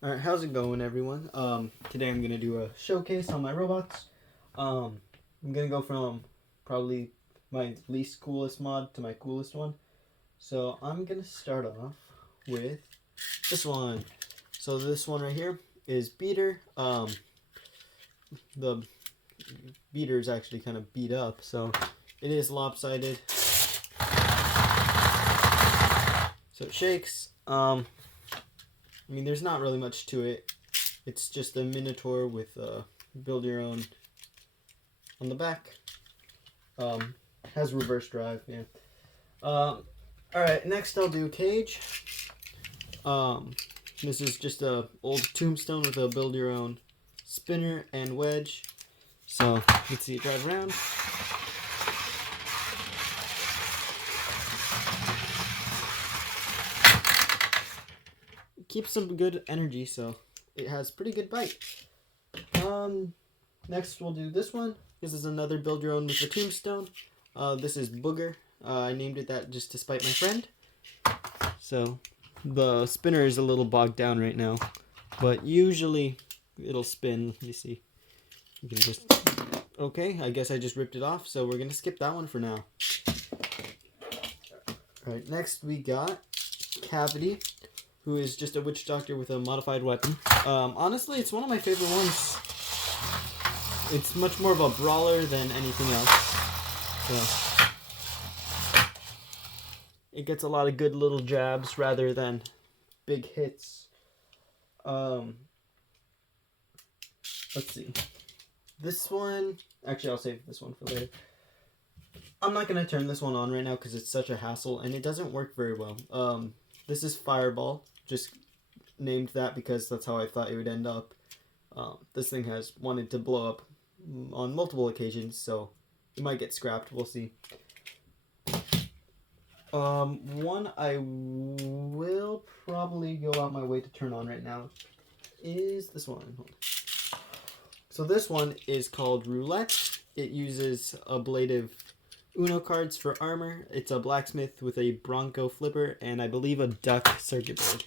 Alright, how's it going, everyone? Today I'm gonna do a showcase on my robots. I'm gonna go from probably my least coolest mod to my coolest one. So I'm gonna start off with this one. So this one right here is Beater. The beater is actually kind of beat up, so it is lopsided. So it shakes. I mean, there's not really much to it. It's just a Minotaur with build your own on the back. Has reverse drive, yeah. Alright, next I'll do Cage. This is just a old tombstone with a build your own spinner and wedge. So let's see it drive around. Keeps some good energy, so it has pretty good bite. Next we'll do this one. This is another build your own with the tombstone. This is Booger. I named it that just to spite my friend. So the spinner is a little bogged down right now, but usually it'll spin. Let me see. You can just... Okay, I guess I just ripped it off, so we're gonna skip that one for now. Alright, next we got Cavity, who is just a witch doctor with a modified weapon. Honestly, it's one of my favorite ones. It's much more of a brawler than anything else. So it gets a lot of good little jabs rather than big hits. Let's see. This one, actually I'll save this one for later. I'm not going to turn this one on right now because it's such a hassle and it doesn't work very well. This is Fireball, just named that because that's how I thought it would end up. This thing has wanted to blow up on multiple occasions, so it might get scrapped, we'll see. One I will probably go out my way to turn on right now is this one. So this one is called Roulette. It uses ablative Uno cards for armor. It's a blacksmith with a Bronco flipper and I believe a duck circuit board.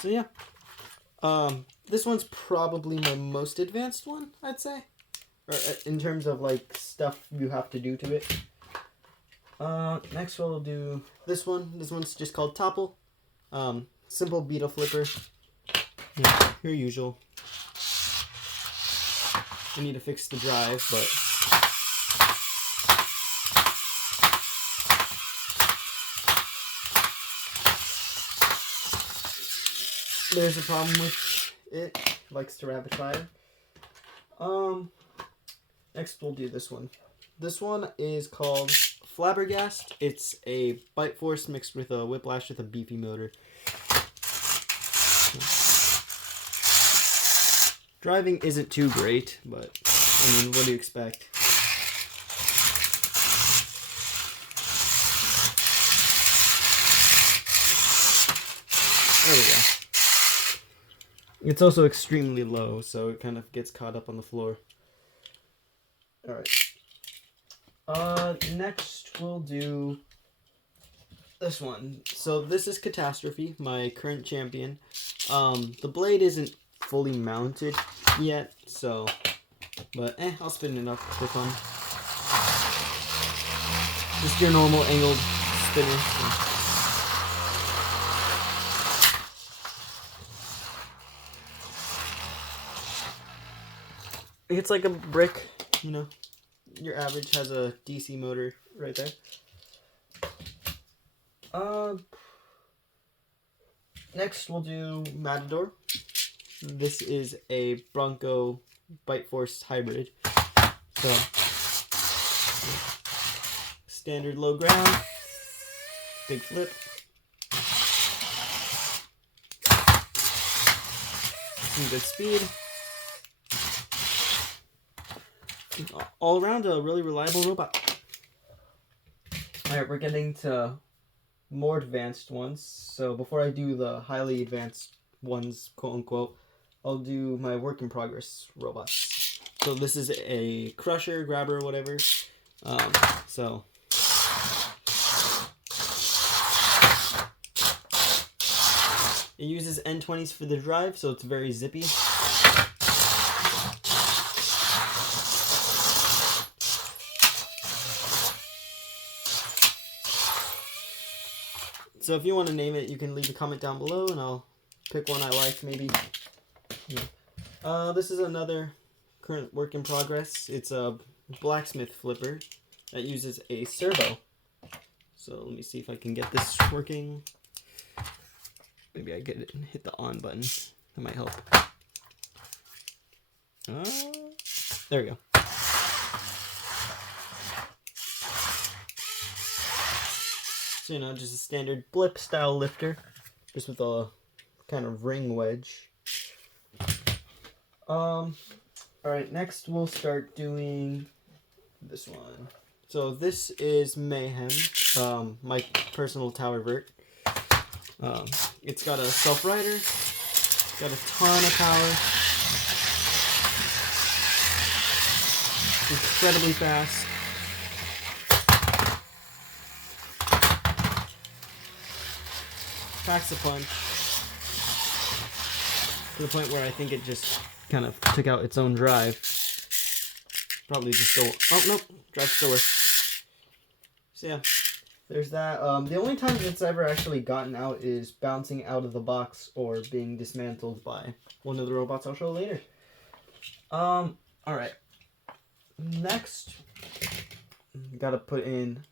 So yeah, this one's probably my most advanced one, I'd say. Or in terms of like stuff you have to do to it. Next we'll do this one. This one's just called Topple. Simple beetle flipper. Yeah, your usual. I need to fix the drive, but there's a problem with it. It likes to rapid fire. Next we'll do this one. This one is called Flabbergast. It's a bite force mixed with a whiplash with a beefy motor. Driving isn't too great, but I mean, what do you expect? There we go. It's also extremely low, so it kind of gets caught up on the floor. Alright. Next we'll do this one. So this is Catastrophe, my current champion. The blade isn't fully mounted yet, so, but I'll spin it up for fun. Just your normal angled spinner. It's like a brick, you know. Your average has a DC motor right there. Next we'll do Matador. This is a Bronco Bite Force hybrid. So standard low ground, big flip. Some good speed. All around a really reliable robot. Alright, we're getting to more advanced ones. So before I do the highly advanced ones, quote unquote, I'll do my work in progress robots. So this is a crusher, grabber, whatever. So it uses N20s for the drive, so it's very zippy. So if you want to name it, you can leave a comment down below, and I'll pick one I like, maybe. Yeah. This is another current work in progress. It's a blacksmith flipper that uses a servo. So let me see if I can get this working. Maybe I get it and hit the on button. That might help. There we go. So, you know, just a standard blip style lifter, just with a kind of ring wedge. Alright, next we'll start doing this one. So this is Mayhem, my personal tower vert. It's got a self-rider, it's got a ton of power, it's incredibly fast. Packs a punch to the point where I think it just kind of took out its own drive. Probably just stole. Oh, nope. Drive slower. So, yeah. There's that. The only time it's ever actually gotten out is bouncing out of the box or being dismantled by one of the robots I'll show later. Alright. Next, gotta put in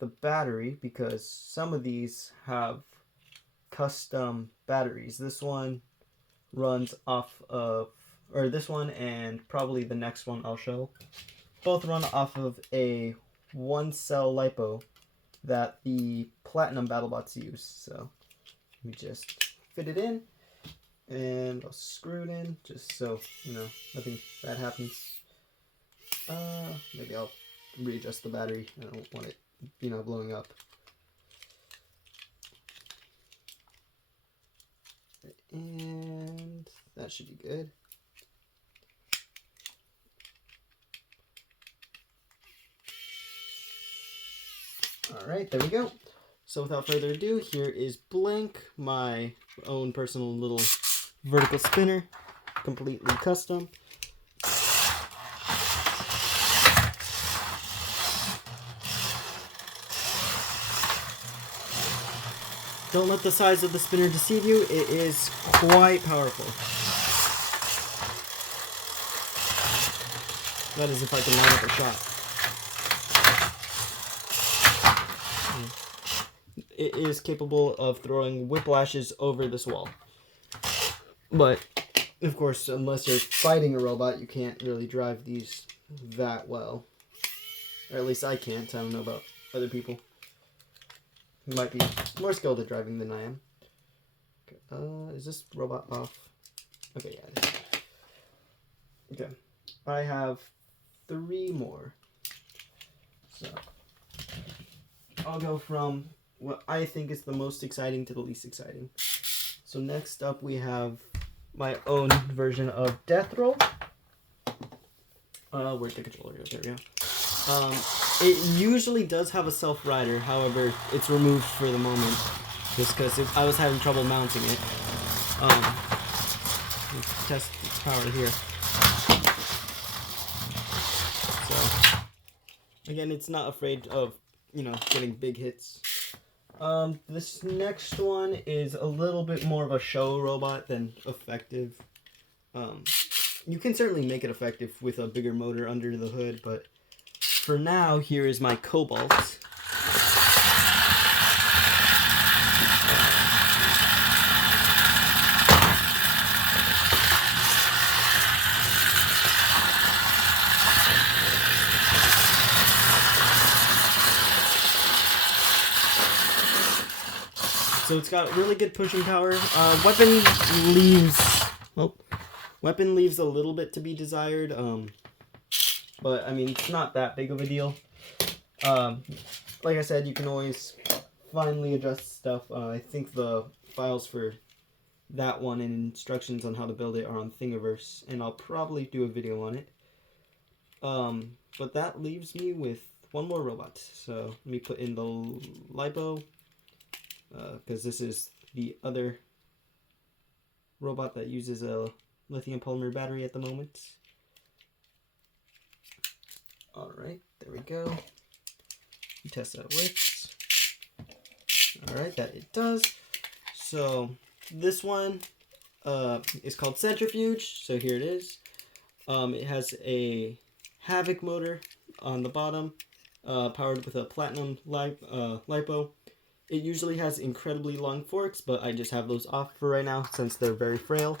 the battery because some of these have custom batteries. This one runs off of, or this one and probably the next one I'll show, both run off of a 1-cell LiPo that the Platinum Battlebots use. So we just fit it in and I'll screw it in just so, you know, nothing bad happens. Maybe I'll readjust the battery. I don't want it, you know, blowing up. And that should be good. Alright, there we go. So without further ado, here is Blink, my own personal little vertical spinner, completely custom. Don't let the size of the spinner deceive you, it is quite powerful. That is if I can line up a shot. It is capable of throwing whiplashes over this wall. But, of course, unless you're fighting a robot, you can't really drive these that well. Or at least I can't, I don't know about other people. You might be more skilled at driving than I am. Okay, is this robot off? Okay, yeah, it is. Okay, I have 3 more. So, I'll go from what I think is the most exciting to the least exciting. So next up we have my own version of Death Roll. Where'd the controller go? There we go. It usually does have a self-rider, however, it's removed for the moment, just because I was having trouble mounting it. Let's test its power here. So, again, it's not afraid of, you know, getting big hits. This next one is a little bit more of a show robot than effective. You can certainly make it effective with a bigger motor under the hood, but for now, here is my Cobalt. So it's got really good pushing power. Weapon leaves a little bit to be desired. But, I mean, it's not that big of a deal. Like I said, you can always finely adjust stuff. I think the files for that one and instructions on how to build it are on Thingiverse, and I'll probably do a video on it. But that leaves me with one more robot. So let me put in the lipo, because this is the other robot that uses a lithium polymer battery at the moment. Alright, there we go. Test that works. Alright, that it does. So this one is called Centrifuge. So here it is. It has a Havoc motor on the bottom, powered with a platinum lipo. It usually has incredibly long forks, but I just have those off for right now since they're very frail.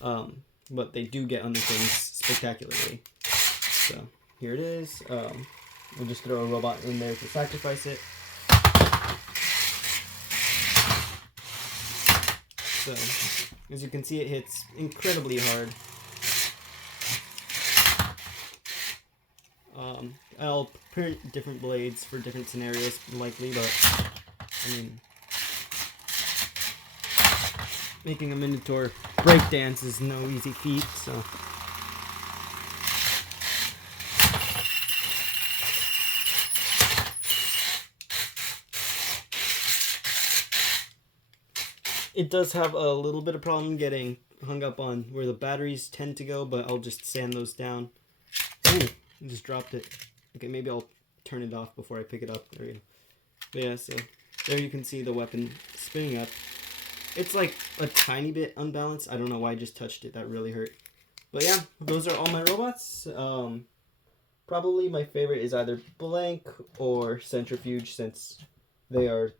But they do get under things spectacularly. So here it is. We'll just throw a robot in there to sacrifice it. So, as you can see, it hits incredibly hard. I'll print different blades for different scenarios, likely, but, I mean, making a Minotaur breakdance is no easy feat, so. It does have a little bit of problem getting hung up on where the batteries tend to go, but I'll just sand those down. Ooh, I just dropped it. Okay, maybe I'll turn it off before I pick it up. There we go. But yeah, so there you can see the weapon spinning up. It's like a tiny bit unbalanced. I don't know why I just touched it. That really hurt. But yeah, those are all my robots. Probably my favorite is either Blank or Centrifuge, since they are...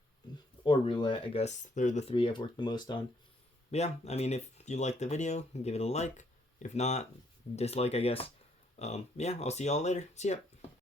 or Roulette, I guess. They're the three I've worked the most on. But yeah, I mean, if you like the video, give it a like. If not, dislike, I guess. Yeah, I'll see y'all later. See ya.